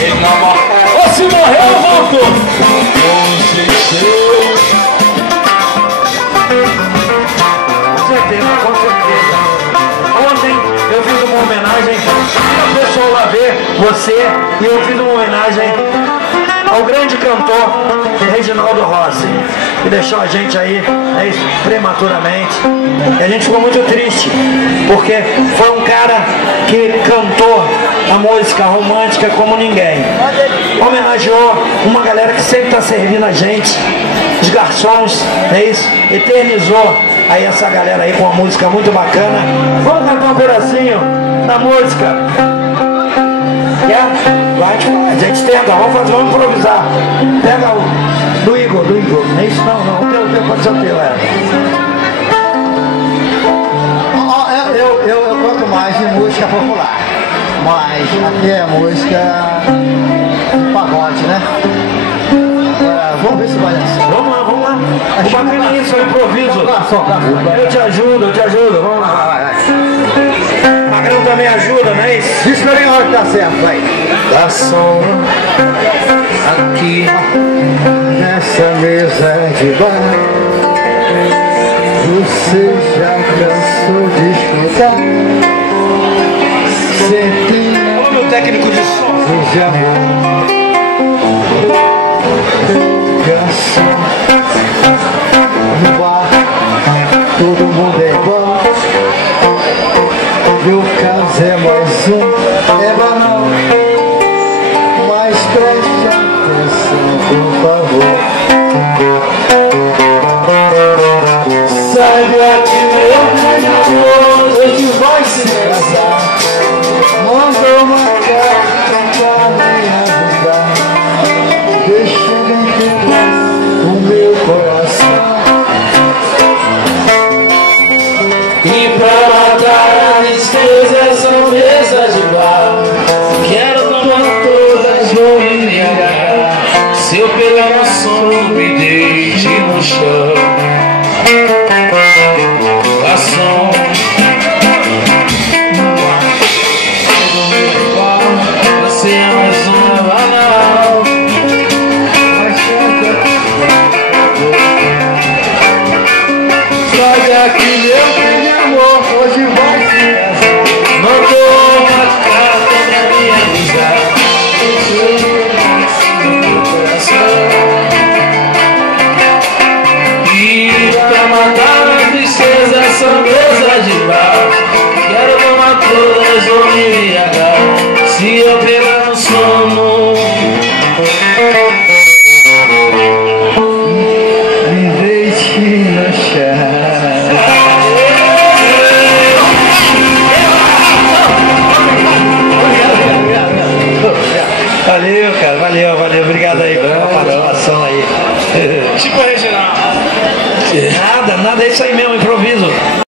Ele não morre. Ou se morrer, eu volto. Com certeza, com certeza. Ontem eu fiz uma homenagem, a pessoa lá ver você, e eu fiz uma homenagem ao grande cantor Reginaldo Rossi, que deixou a gente aí prematuramente. E a gente ficou muito triste, porque foi um cara que cantou a música romântica como ninguém. Homenageou uma galera que sempre está servindo a gente, os garçons, é isso? Eternizou aí essa galera aí com uma música muito bacana. Vamos cantar um pedacinho da música. Vai, a gente tenta, vamos improvisar. Pega o do Igor, não é isso? Não, o teu pode ser o teu, Eu canto mais de música popular, mas aqui é música de pagode, né? Vamos ver se vai assim. Vamos lá. O bacana é isso, eu improviso. Eu te ajudo, vamos lá. O Magrão também ajuda, não é isso? Diz pra mim a hora que tá certo, vai. Dá som aqui Nessa mesa de bar, você já cansou de escutar? Sentir Ô, meu técnico de som. de amor, canção no bar, todo mundo é igual. Meu caso é mais é banal, mas preste atenção, por favor. Saiba que meu amor hoje vai se casar. Manda uma carta pra me ajudar. Deixa dentro o meu coração. e pra matar a tristeza essa mesa de bar. Quero tomar todas, vou me embriagar. Se eu pegar no sono, me deite no chão. Garçom, você é mais uma banal. Sai daqui, meu filho amor, hoje vai se casar. Mandou uma carta pra me avisar. E pra matar a tristeza essa mesa de bar. Quero tomar todas, vou me embriagar. Se eu pegar no sono, Me deite no chão. Valeu, cara, valeu. Obrigado aí pela participação aí. tipo Reginaldo. Nada, é isso aí mesmo, improviso.